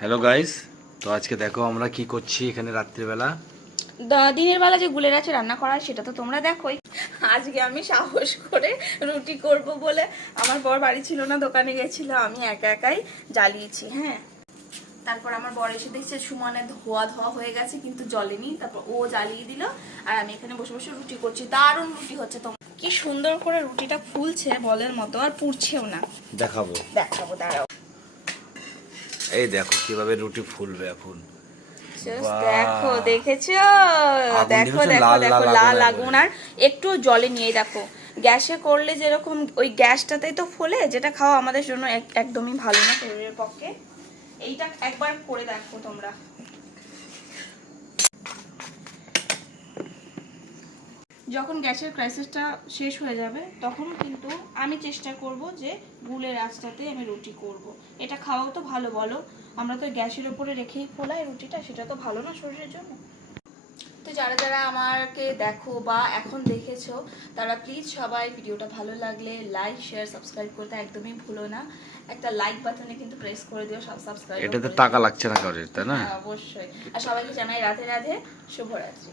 Hello guys, তো আজকে দেখো আমরা কি করছি এখানে রাত্রিবেলা। দিনের বেলা যে গুলের আছে রান্না করা সেটা তো তোমরা দেখোই। আজকে আমি সাহস করে রুটি করব বলে আমার বর বাড়ি ছিল না, দোকানে গেছিল, আমি একা একাই জ্বালিয়েছি। হ্যাঁ, তারপর আমার বর এসে দেখছে সুমনে ধোয়া ধোয়া হয়ে গেছে কিন্তু জ্বলেনি, তারপর ও জ্বালিয়ে দিল আর আমি এখানে বসে বসে রুটি করছি। দারুণ রুটি হচ্ছে, তো কি সুন্দর করে রুটিটা ফুলছে বলের মতো, আর পুড়ছেও না। দেখাবো দেখাবো, দাঁড়াও। এই দেখো কিভাবে রুটি ফুলবে এখন। দেখো, দেখেছো? আগুন দেখো দেখেছো? দেখো লাল দেখো, লাল লাল আগুন আগুন, আর একটু জলে নিয়ে দেখো। গ্যাসে করলে যেরকম ওই গ্যাসটাতেই তো ফোলে, যেটা খাওয়া আমাদের জন্য একদমই ভালো না শরীরের পক্ষে। এইটা একবার করে দেখো তোমরা। যখন গ্যাসের ক্রাইসিসটা শেষ হয়ে যাবে তখন কিন্তু আমি চেষ্টা করব যে গুলের আঁচটাতে আমি রুটি করব। এটা খাওয়াও তো ভালো, বলো? আমরা তো গ্যাসের উপরে রেখেই ফোলাই রুটিটা, সেটা তো ভালো না শরীরের জন্য। তো যারা যারা আমাকে দেখো বা এখন দেখেছো তারা প্লিজ সবাই ভিডিওটা ভালো লাগলে লাইক শেয়ার সাবস্ক্রাইব করতে একদমই ভুলো না। একটা লাইক বাটনে কিন্তু প্রেস করে দিও, সাবস্ক্রাইব। এটাতে টাকা লাগছে না কারোর, তাই না? অবশ্যই। আর সবাইকে জানাই রাধে রাধে, শুভরাত্রি।